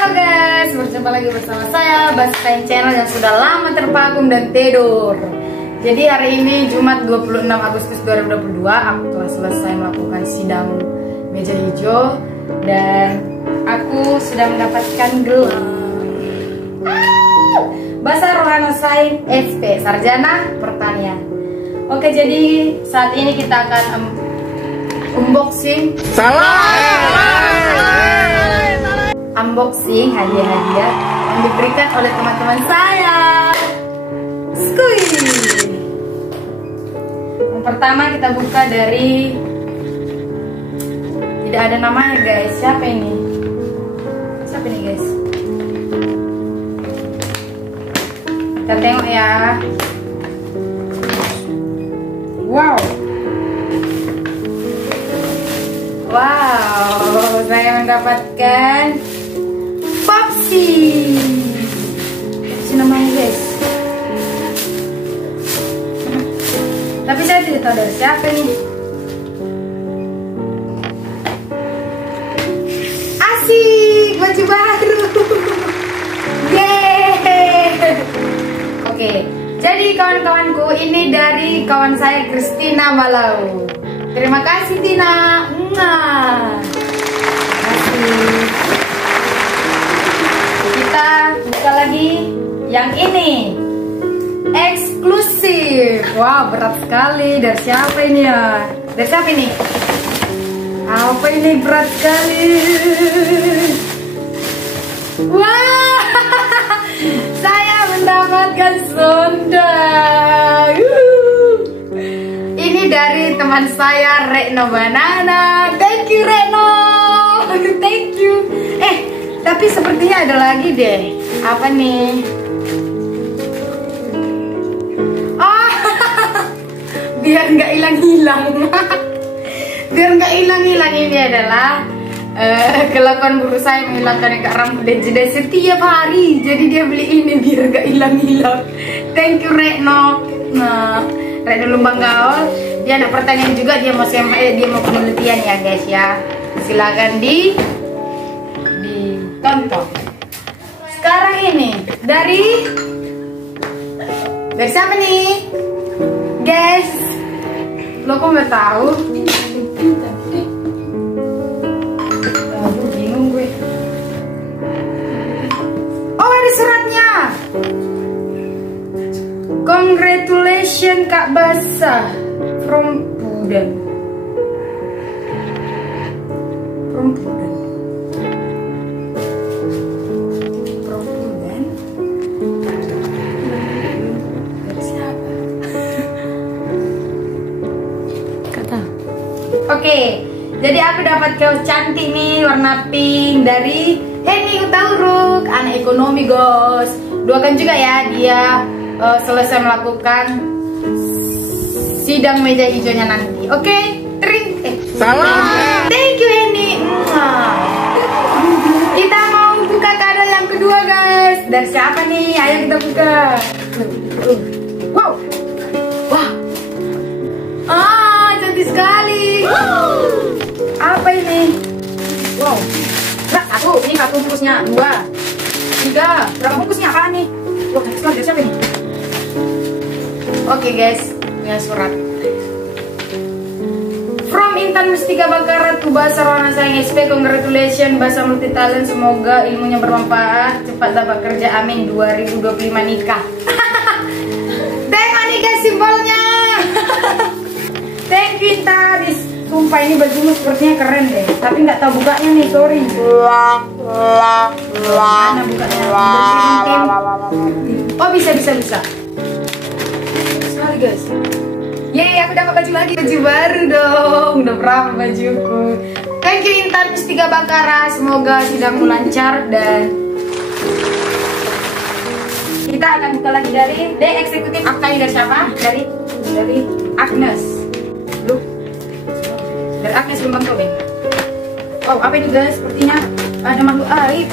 Halo guys, berjumpa lagi bersama saya Basain Channel yang sudah lama terpakum dan tidur. Jadi hari ini Jumat 26 Agustus 2022 aku telah selesai melakukan sidang meja hijau dan aku sudah mendapatkan gelar Bahasa Rohana Sains SP Sarjana Pertanian. Oke, jadi saat ini kita akan unboxing unboxing hadiah-hadiah yang diberikan oleh teman-teman saya. Skuy. Yang pertama kita buka dari tidak ada namanya guys. Siapa ini? Siapa ini guys? Kita tengok ya. Wow. Wow, saya mendapatkan Popsi. Popsi namanya guys. Tapi saya tidak tahu dari siapa nih. Asik, baju baru. Yeay. Oke, jadi kawan-kawanku, ini dari kawan saya Christina Malau. Terima kasih Tina. Terima kasih. Kita buka lagi yang ini. Eksklusif. Wow, berat sekali. Dari siapa ini ya? Dari siapa ini? Apa ini berat sekali? Wah, saya mendapatkan sonda. Ini dari teman saya Rekno Banana. Thank you Rekno. Thank you. Tapi sepertinya ada lagi deh. Apa nih? Oh, biar nggak hilang-hilang. Biar nggak hilang-hilang, ini adalah kelakuan guru saya menghilangkan rambut dan jeda setiap hari. Jadi dia beli ini biar nggak hilang-hilang. Thank you Rekno. Nah, Rekno Lumbang Gaul. Dia anak pertanian juga, dia mau dia mau penelitian ya guys ya. Silakan ditonton. Sekarang ini dari siapa nih guys? Lo kok nggak tahu? Aduh, bingung gue. Oh, ada suratnya. Congratulations Kak Basa from Pudan. From Pudan. From Pudan. Dari siapa? Kata. Oke, jadi aku dapat kaos cantik nih warna pink dari Henny Utauruk, anak ekonomi guys. Doakan juga ya dia selesai melakukan sidang meja hijaunya nanti. Oke, salam. Thank you Henny. Kita mau buka kado yang kedua guys. Dari siapa nih? Ayo kita buka. Wow. Wah. Cantik sekali. Apa ini? Wow. Satu. Ini satu bungkusnya. 2, 3. Berapa bungkusnya? Apaan nih? Wah, dari siapa nih? Oke guys, punya surat. From Intan Mustika Bakara to Bahasa Rohana Sains SP, congratulations Bahasa Multi Talent, semoga ilmunya bermanfaat, cepat dapat kerja, amin. 2025 nikah. Tengok nih guys simbolnya. Thank you Intan. Sumpah ini bajumu sepertinya keren deh, tapi nggak tahu bukanya nih, sorry. Mana bukanya? Oh, bisa. Sorry guys. Yeay, aku dapat baju lagi, baju baru dong. Udah berapa bajuku? Thank you Intan Mustika Bakara, semoga sidangmu lancar dan kita akan buka lagi dari eksekutif. Akta dari siapa? Dari Agnes. Loh. Dari Agnes Lumbang Tobing. Wow, apa ini guys? Sepertinya ada makhluk aib.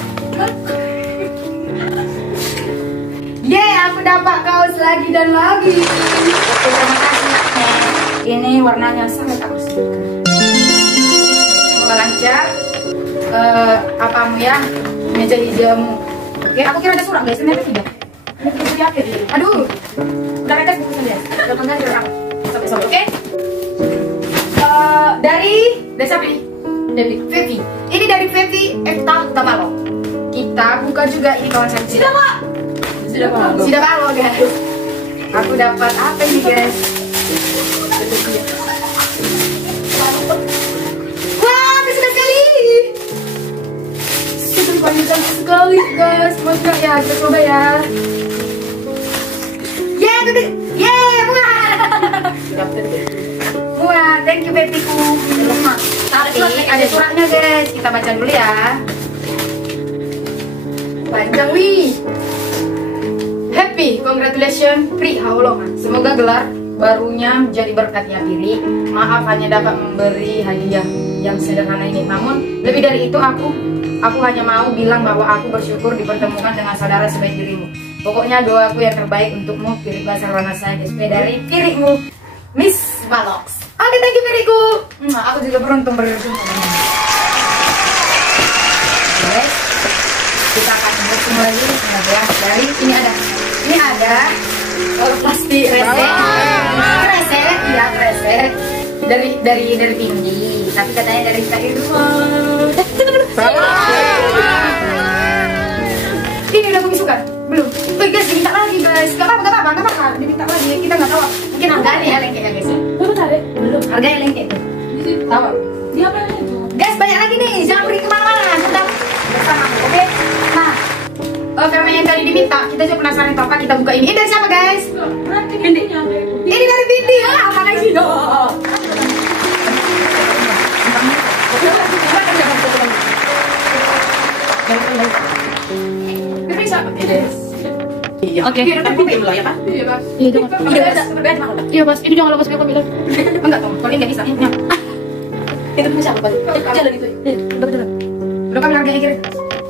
Yeay, aku dapat kaos lagi dan lagi. Oke, terima kasih Agnes. Ini warnanya sangat aku suka. Semoga lancar apamu ya. meja hijau. Oke, aku kira ada surat guys, ternyata tidak. Ini buku apa ini? Aduh, udah retes buku guys. Udah panggil surat aku. Sampai oke. Dari siapa ini? Dari Fevi. Ini dari Fevi Ekta Tamalo. Kita buka juga ini kawan saya. Sudah Pak. Sudah kalau guys. Aku dapat apa ini guys? Wah, besar sekali. Sudah panjang sekali guys. Semoga ya kita coba ya. Wah, thank you babyku. Tapi ada suratnya guys. Kita baca dulu ya. Panjang wih. Happy, congratulations Pri Haulongan. Semoga gelar barunya menjadi berkatnya Piri. Maaf hanya dapat memberi hadiah yang sederhana ini. Namun lebih dari itu aku hanya mau bilang bahwa aku bersyukur dipertemukan dengan saudara sebaik dirimu. Pokoknya doaku yang terbaik untukmu, Piri Basarwana saya SP dari Pirimu, Miss Balox. Oke, thank you Piriku. Aku juga beruntung berjumpa. Guys, kita akan bertemu lagi dari ini ada pasti reset dari tinggi, tapi katanya dari Kak Irwan. Ini udah aku suka belum? Guys, diminta lagi guys. Gak apa-apa, diminta lagi. Kita nggak tahu. Mungkin harganya ya lengketnya guys. Belum tahu. Belum. Harganya lengket tuh. Tahu? Dia apa itu? Guys, banyak lagi nih. Jangan pergi kemana-mana. Tetap bersama. Oke. Nah, karena yang tadi diminta, kita juga penasaran apa, kita buka ini. Ini dari siapa guys? Bindi. Ini dari Bindi ya. Mana sih dong? Oke. Iya mas, ini jangan lepas kamera. Enggak toh, kalau ini nggak bisa. Itu bisa apa? Jalan itu. Udah kami harganya kira.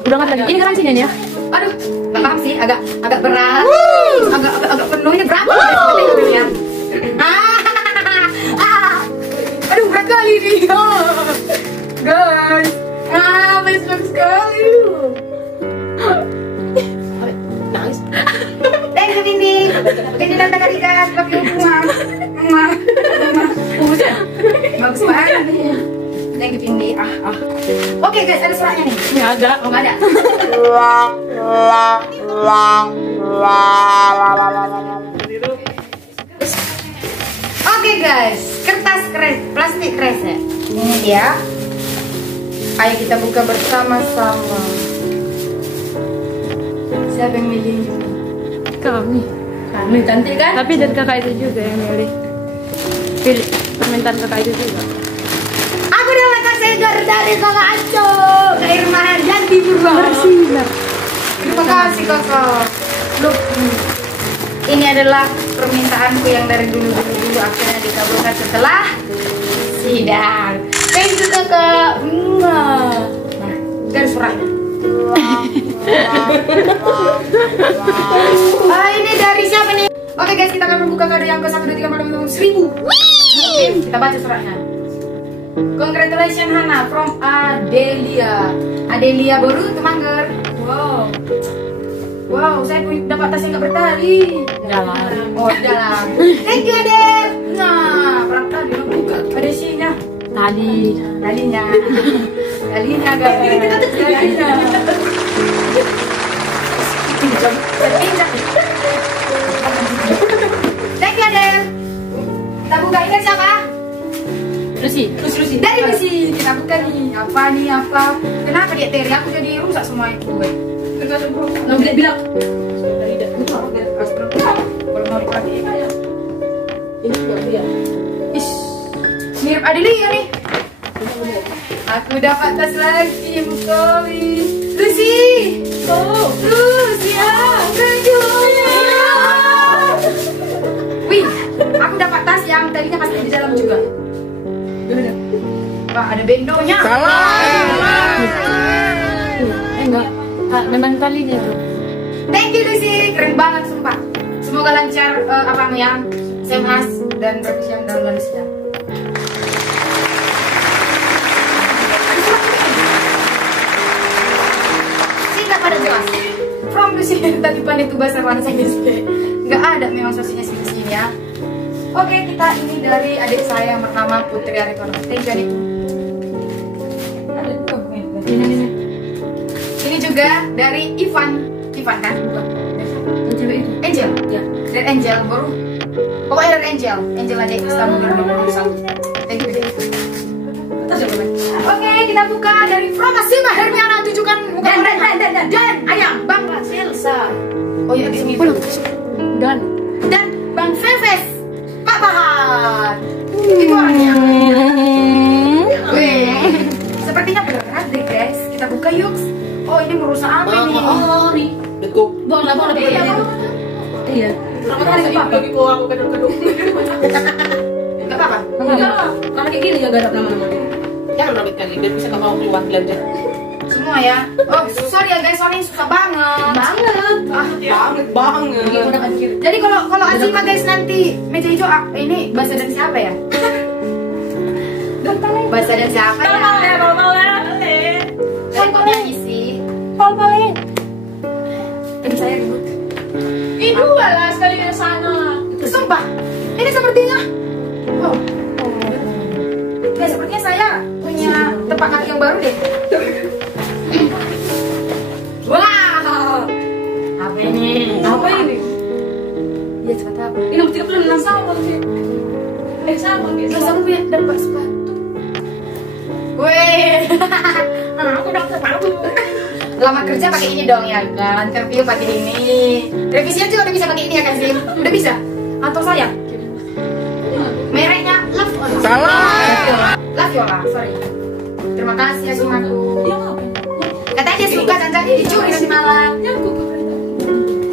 Udah nggak lagi. Ini garansinya ya? Aduh, nggak paham sih, agak berat, agak penuh. Ini berapa? Aduh, berat kali nih, guys. Besar sekali. Nangis. Thank you Bindi. Bindi dan Takarika, love you semua. Bagus banget. Thank you Bindi. Oke guys, ada suratnya nih. Ini ada. Oh nggak ada. Oke guys, kertas plastik kresek. Ini dia. Ayo kita buka bersama-sama. Siapa yang milih? Kami Cantik kan? tapi dan kakak itu juga yang milih permintaan kakak itu juga. Aku dapat segar dari kakak Aco, Kak Irma Harjanti Purba. Bersinar. Terima kasih kakak. Look, ini adalah permintaanku yang dari dulu akhirnya dikabulkan setelah sidang. Thank you kakak. Nah, dari suratnya. Ini dari siapa nih? Oke guys, kita akan membuka kado yang ke 1, 2, 3, 4, 5, 1000. Oke, kita baca suratnya. Congratulations Hana from Adelia. Adelia baru Temangger. Wow, saya dapat tas yang nggak bertali. Jalan. Oh, jalan. Thank you Adel. Nah, berapa dia buka? Ada isinya. Talinya guys. Talinya. Thank you Adel. Kita buka ini siapa? Lucy. Dari Lucy. Kita buka nih. Apa? Kenapa dia teri? Aku jadi rusak semua itu gue. Nggak bilang. Kalau mau dipakai ya. Ini juga dia. Mirip Adelia nih. Aku dapat tas lagi sekali. Lucy. Oh, Lucia. Thank you. Wih, aku dapat tas yang tadinya pasti di dalam juga. Wah, ada bendonya. Enggak. Memang talinya tuh. Thank you Lucy, keren banget sumpah. Semoga lancar semas dan berkesiap dalam manusia. jelas. From the sini tadi pandai tuh bahasa Ransa SD. Nggak ada memang sosinya sini ya. Oke, kita ini dari adik saya yang pertama Putri Arifana. Thank you adikku. Ini juga dari Ivan kan? Bukan. Angel. Ya. Dari Angel baru. Pokoknya dari Angel aja Istanbul nomor 1. Thank you. Oke, kita buka dari Promasima Hermiana tunjukkan muka dan ayam Bang Silsa. Oh iya, bismillah. Dan Bang Feves Pak Bahan. Itu orangnya. Sepertinya berat deh guys. Kita buka yuk. Oh ini merusak apa ini? Oh nih. Dekuk. Boleh. Iya. Pertama kali bagi aku kedung-kedung. Enggak apa-apa. Karena kayak gini ya garap nama-nama. Jangan robek kali biar bisa kamu keluar belanja. Semua ya. Oh sorry ya guys, soalnya susah banget. Banget. Jadi kalau Azima guys nanti meja hijau ini bahasa dan siapa ya? Bahasa dan siapa ya? Kan kok nyanyi sih? Pal-palin. Tadi saya ribut. Ini dua lah sekali ke sana. Sumpah, ini sepertinya. Oh. Ya sepertinya saya punya tempat kaki yang baru deh. Wah. Apa ini? Ya cepat apa? Ini nomor 36 sama sih. Sama gitu. Terus aku punya dapat sepatu. Weh. Aku dapat sepatu. Lama kerja pakai ini dong ya kan, interview pakai ini, revisian juga udah bisa pakai ini ya kan Sim? Udah bisa? Atau saya? Mereknya Love Yola. Salah. Love Yola, sorry. Terima kasih ya Sim aku. Katanya dia suka dan jadi dicuri nanti malam.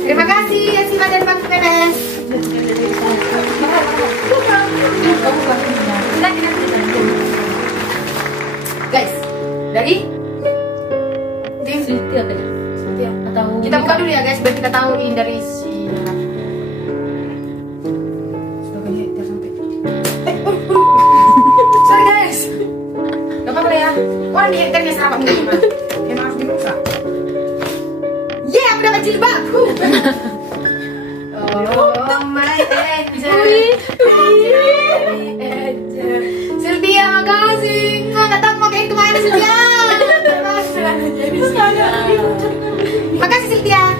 Terima kasih ya Sim dan Bang Penes. Guys, dari Siti apa ya? ya. Atau Kita buka dulu ya guys, biar kita tahu ini dari si sorry guys. Gak apa-apa ya. Orang di hektarnya serapa mungkin gimana? Emang harus dirusak. Yeah, aku dapat jilbab. Oh my angel. Sylvia, makasih. Nggak tahu pakai itu mana Sylvia. Makasih Sylvia.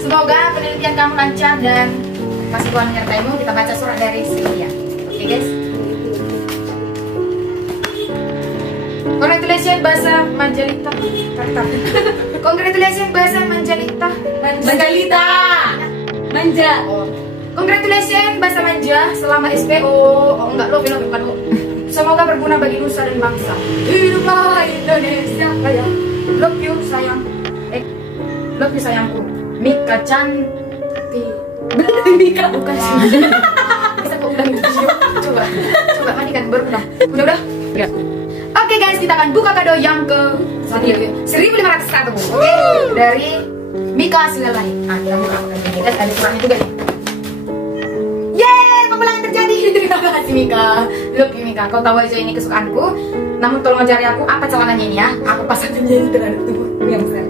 Semoga penelitian kamu lancar dan kasih Tuhan menyertaimu. Kita baca surat dari Sylvia. Oke guys. Congratulations bahasa Manjalita. Congratulations bahasa Manjalita. manja. Oh. Congratulations bahasa manja selama SPO. Oh enggak, lo bukan lo. Semoga berguna bagi nusa dan bangsa. Hiduplah Indonesia Raya. Love you sayang. Love you sayangku. Mika cantik. Mika bukan sih. Bisa kau ulang video. Coba mandikan baru udah. Udah. Ya. Oke guys, kita akan buka kado yang ke 1.501. Oke, dari Mika Silalahi. Kita buka ini guys, ada suratnya juga nih. Yeay, pemulangan terjadi. Terima kasih Mika. Love you Mika. Kau tahu aja ini kesukaanku. Namun tolong ajari aku apa celananya ini ya. Aku pasang jadi terhadap tubuhku yang besar.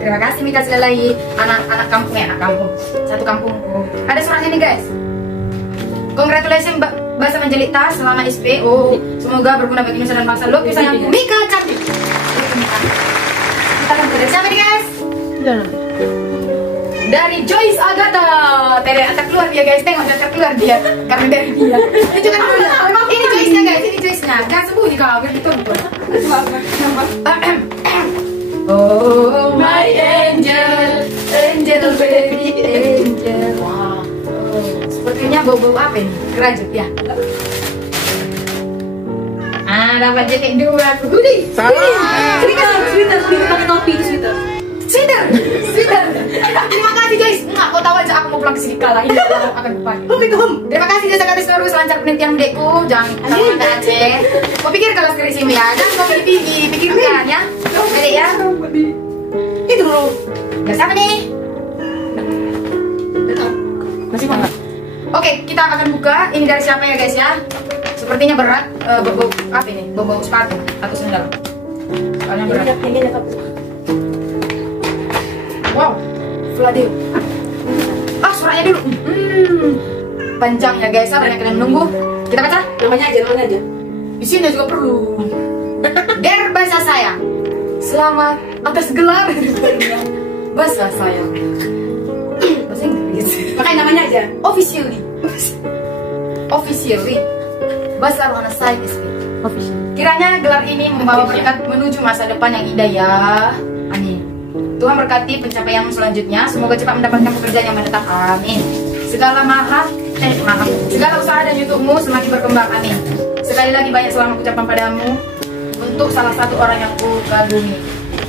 Terima kasih Mika Silalahi. Anak kampung ya, anak kampung. Satu kampungku. Ada suratnya nih guys. Congratulations bahasa Manjalita selama SPO. Semoga berguna bagi nusa dan bangsa. Love you sayangku. Mika cantik. Kita akan dari siapa nih guys? Dari Joyce Agatha. Tidak akan keluar dia guys. Tengok dia keluar dia. Karena dari dia. Tunjukkan dulu. Ini Joyce-nya guys. Ini Joyce-nya. Jangan sembunyi kau biar ditonton. Oh my angel, angel baby angel. Wow. Sepertinya bau-bau apa ini? Kerajut ya. Dapat jaket 2 Budi. Salah. Sweater pakai topi sweater. Sweater. Terima kasih guys. Enggak, kau tahu aja aku mau pulang ke sini kalah. Ini aku akan dipakai. Terima kasih jasa kali seluruh selancar penelitian budekku. Jangan kata Aceh. Kau pikir kalau sekali sini ya? Jangan kau pikirkan ya. Dedek ya. Itu dulu. Gak siapa nih? Masih hangat. Oke, kita akan buka. Ini dari siapa ya guys ya? Sepertinya berat. Bau apa ini? Bau sepatu atau sendal. Soalnya berat. Wow, Fladeo. Ah, suaranya dulu. Panjang ya guys, banyak yang menunggu. Kita baca Namanya aja. di sini juga perlu. Der bahasa saya. Selamat atas gelar bahasa saya. Bahasa Inggris. Makanya namanya aja. Officially. Bahasa Rohana saya Official. Kiranya gelar ini membawa berkat menuju masa depan yang indah ya. Amin. Tuhan berkati pencapaianmu selanjutnya. Semoga cepat mendapatkan pekerjaan yang menetap. Amin. Segala usaha dan YouTubemu semakin berkembang. Amin. Sekali lagi banyak selamat ucapan padamu untuk salah satu orang yang ku kagumi.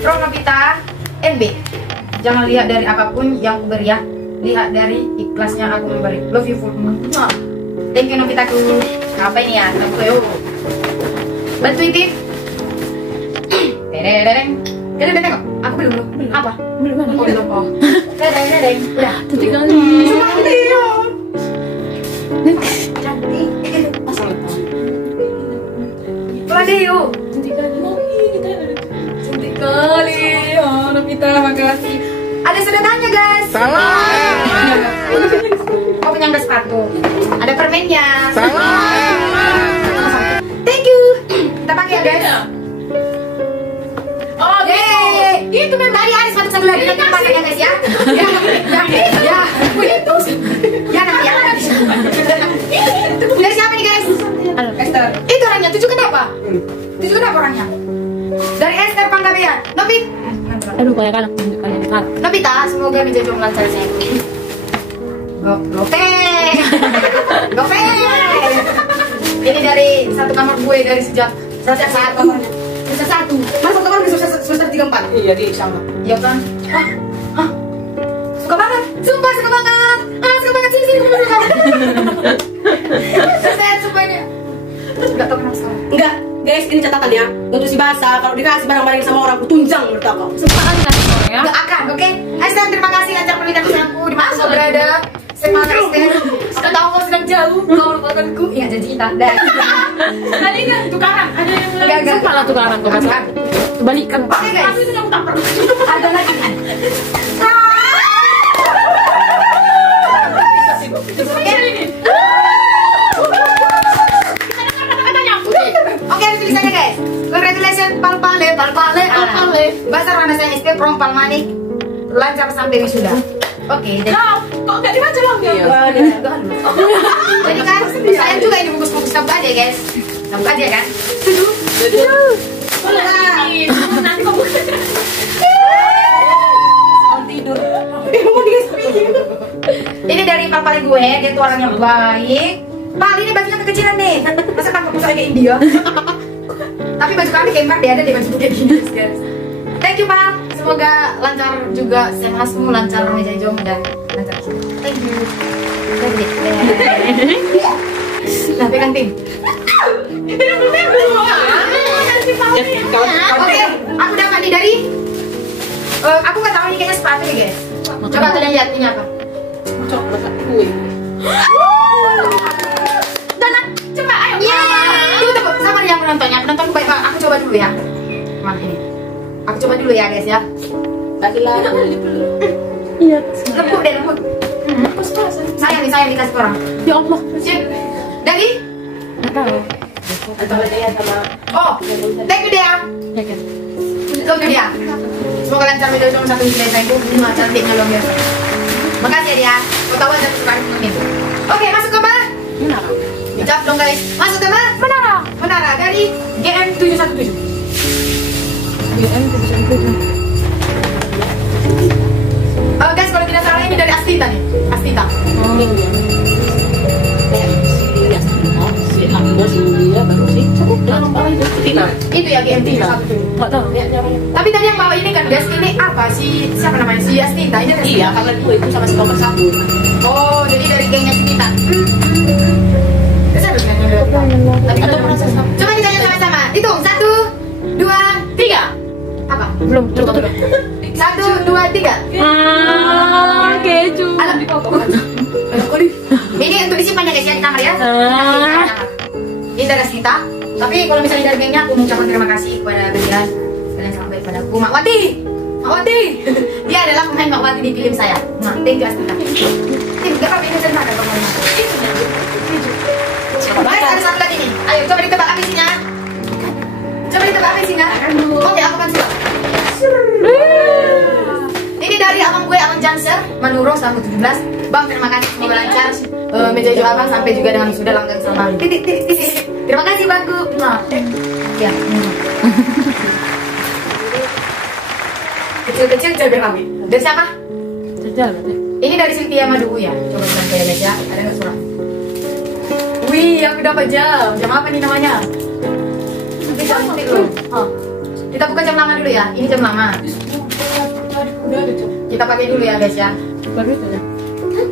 From Novita NB. Jangan lihat dari apapun yang ku beri ya. Lihat dari ikhlasnya aku memberi. Love you for me. Thank you Novitaku. Apa ini ya? Aku yuk. Bantu Itif. Dedeng. Kita udah tengok. Aku belum. Apa? Belum. Oh belum. Oh. Dedeng. Udah. Cantik kali. Cantik. Asal tahu. Fladeo. Cantik kali. Cantik kali. Oh Novita, makasih. Ada sedotannya guys. Oh penyangga sepatu. Ada permennya. Thank you. Kita pakai ya guys. Oh, Yeay. Itu memang tadi ada satu lagi nanti pakai ya guys ya. Ya. Itu. Ya nanti ya. Dari siapa nih guys? Esther. Itu orangnya. Tunjukkan apa? Tunjukkan apa orangnya? Dari Esther Panggabean. Novit. Aduh, banyak kan. Novita, semoga menjadi lancar saya. Gope. Ini dari satu kamar gue dari sejak satu. Masuk kamar di semester 34. Iya di sama. Iya kan? Hah? Suka banget. Sumpah suka banget. Suka banget sini. Saya suka ini. Enggak tahu kenapa sekarang. Enggak, guys, ini catatannya untuk si Basa. Kalau dikasih barang-barang sama orang, aku tunjang menurut aku. Sepakat kan ya? Enggak akan, oke? Esther, terima kasih lancar penelitian aku di mana kau berada. Semangat Esther. Aku tahu kau sedang jauh. Kau melupakanku. Ingat janji kita. Dan tadi kan tukaran. Ada yang Enggak salah tukaran kok Basa. Kebalikan. Oke guys. Ada lagi. Oke, tulisannya guys. Congratulations palpale. Bahasa Rohana saya SP from Palmanik. Lancar sampai wisuda. Oke, jadi Kok nggak dibaca bang? jadi kan saya juga ini bungkus-bungkus tabung aja guys. Tabung aja kan? Nanti kamu tidur. Ini dari papa gue, dia tuh orang yang baik. Pak, ini bajunya kekecilan nih. Masa kan saya kayak India? Tapi baju kami kayak dia ada di baju kayak gini guys. Thank you Pak. Semoga lancar juga semasmu, lancar meja jom dan lancar. Thank you. Tapi kan tim. Oke, aku dapat nih dari. Aku nggak tahu ini kayaknya sepatu nih guys. Coba kalian lihat ini apa? Coklat kue. Donat, coba ayo. Tunggu, sabar ya penontonnya. Penonton baik banget. Aku coba dulu ya. Mana ini? Aku coba dulu ya guys ya. Kasih lah. Iya. Lembut deh lembut. Sayang dikasih orang. Ya Allah. Sip. Dari? Enggak tahu. Antara dia sama. Oh, thank you Dea. Ya kan. Thank you Dea. Semoga lancar video cuma satu video saya itu cantiknya luar biasa. Makasih ya Dea. Kau tahu aja sekarang ini. Oke, masuk ke mana? Menara. Jawab dong guys. Masuk ke mana? Menara dari GM 717. GM 717. Guys, kalau tidak salah ini dari Astita nih. Astita. Si Angga si Yulia baru sih. Tina. Itu ya GM 717. Enggak tahu. Tapi tadi yang bawa ini kan guys, ini apa? Siapa namanya? Si Astita. Ini dari Iya, Astita. karena gue itu sama si nomor 1. Oh, jadi dari gengnya Astita. Bisa dong kan? Tapi Atau merasa sama. coba ditanya sama-sama. Hitung 1, 2, 3. Apa? Belum. Coba. 1, 2, 3. Keju. Ini untuk disimpan ya guys ya di kamar ya. Ah. Ini dari Astita. Tapi kalau misalnya dari gengnya aku mengucapkan terima kasih kepada kalian. Kalian sangat baik padaku. Mak Wati. Dia adalah pemain Mak lagi di film saya. Nah, thank you Astika. Tim, gak apa-apa ini cerita ada kamu. Guys, ada satu lagi nih. Ayo, coba ditebak apa isinya. Coba ditebak apa isinya. Oke, aku kasih. Ini dari abang gue, Abang Janser, Manuro 117. Bang, terima kasih, semoga lancar. Meja hijau abang sampai juga dengan sudah langgeng sama. Titik. Terima kasih bangku. Nah, ya. Kecil-kecil jaga rame. Dari siapa? Jajal berarti. Ini dari Cynthia Madu ya. Coba kita ya guys ya. Ada nggak surat? Wih, aku dapat jam. Jam apa nih namanya? Nanti jam nanti dulu. Oh. Kita buka jam lama dulu ya. Ini jam lama. Kita pakai dulu ya guys ya. Baru itu ya.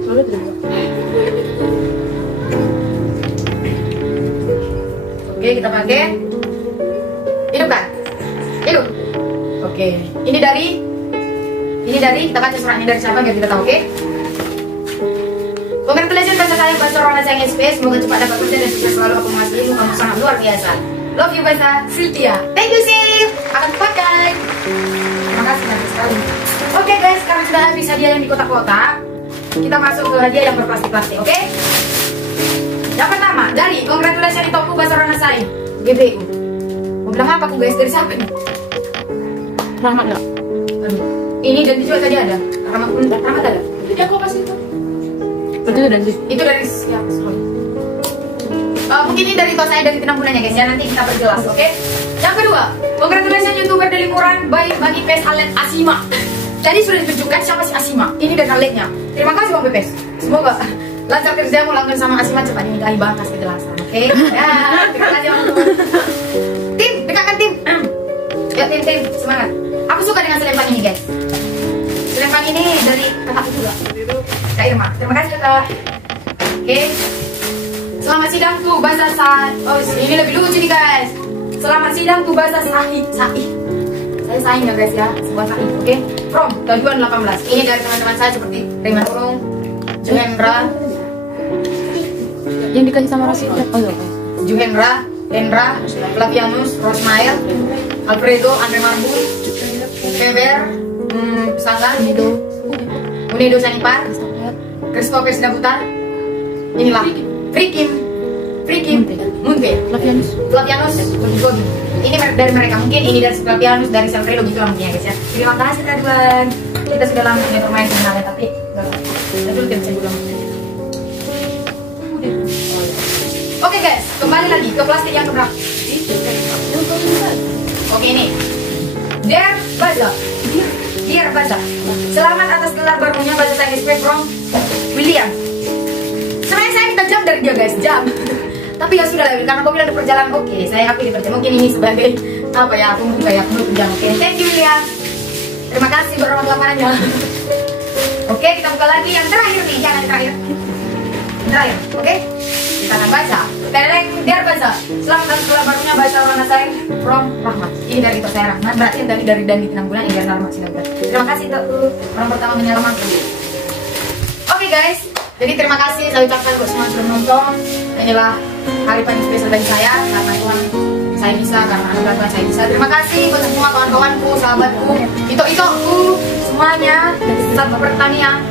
Baru itu. Oke, kita pakai. Hidup kan? Hidup. Oke. Ini dari kita baca suratnya dari siapa biar kita tahu, oke? Congratulations bahasa saya bahasa Rona sayang SPS. Semoga cepat dapat kerja dan sukses selalu. Aku mengasihi kamu sangat luar biasa. Love you bahasa Cynthia. Thank you Sil. Akan pakai. Terima kasih banyak sekali. Oke guys, sekarang sudah habis hadiah yang di kotak-kotak. Kita masuk ke hadiah yang berplastik-plastik, oke? Yang pertama dari congratulations di toko bahasa Rona saya GBU. Mau bilang apa aku guys, dari siapa nih? Rahmat enggak? Aduh. Ini dan juga tadi ada. Rahmat ada. Jadi aku kasih itu. Itu dan sih. Itu dari siapa? Mungkin ini dari saya dari penampunannya guys ya. Nanti kita perjelas, oke? Yang kedua, congratulations YouTuber dari Limuran bagi Pes Alet Asima. Tadi sudah ditunjukkan siapa si Asima. Ini dan aletnya. Terima kasih Bang Pepes. Semoga lancar kerjamu langgeng sama Asima cepat dinikahi Bang, kasih kejelasan, oke? Ya, terima kasih Bang. Tim, dekatkan tim. Ya tim, semangat. Aku suka dengan selempang ini guys. Selempang ini dari kakakku juga. Kak Irma. Terima kasih Kak. Oke. Selamat sidang tuh bahasa Oh, ini lebih lucu nih guys. Selamat sidang tuh bahasa Sahih. Saya sayang ya guys ya. Sebuah Sahih, oke? From Gaduan 18. Ini dari teman-teman saya seperti Rima Nurung, Juhendra, Yang dikasih sama Rasid. Oh, iya. Juhendra, Hendra, Flavianus, Rosmael, Alfredo, Andre Marbun, Feber, Sangga, Unido Sanipar, Christopher Dabutar. Inilah Frikim, Munte, Flavianus, Gogi. Ini dari mereka, mungkin ini dari Flavianus, dari Alfredo gitu lah mungkin ya guys ya. Terima kasih Kaduan. Kita sudah lama punya permain sebenarnya tapi dulu tidak bisa diulang. Oke guys, kembali lagi ke plastik yang keberapa? Oke ini, Dear Baza, selamat atas gelar barunya bahasa saya SP from William. Sebenarnya saya minta jam dari dia guys, jam. Tapi ya sudah lah, karena kau bilang di perjalanan, oke, saya akui di perjalanan. Mungkin ini sebagai apa ya, aku buka ya, menurut jam. Oke, thank you William. Terima kasih berapa lamarannya. Oke, kita buka lagi yang terakhir nih, jangan terakhir. Oke? Kita akan baca. Teleng Dear Baza, selamat atas gelar barunya bahasa Rona sayang from Rahmat. Ini dari Tok saya Rahmat, berarti yang dari dan di 6 bulan ini dari Rahmat silakan. Terima kasih Tok, orang pertama menyelamat. Oke guys, jadi terima kasih saya ucapkan buat semua sudah menonton. Inilah hari paling spesial bagi saya karena Tuhan saya bisa, karena anugerah Tuhan saya bisa. Terima kasih buat semua kawan-kawanku, sahabatku, itu-ituku, semuanya, sahabat pertanian.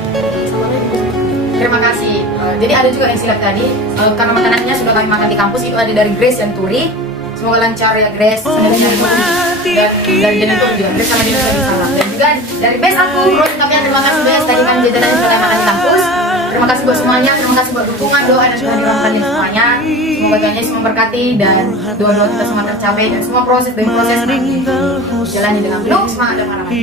Terima kasih. Jadi ada juga yang silap tadi, karena makanannya sudah kami makan di kampus, itu ada dari Grace yang Turi. Semoga lancar ya Grace. Dan dari Jennifer juga, Grace sama Jennifer di sana. Dan juga dari Bes aku, Rose, tapi terima kasih Bes, tadi kan jajanan sudah kami makan di kampus. Terima kasih buat semuanya, terima kasih buat dukungan, doa dan sudah dirahmati semuanya. Semoga Tuhan Yesus memberkati dan doa-doa kita semua tercapai dan semua proses demi proses nanti dijalani dengan penuh semangat dan harapan.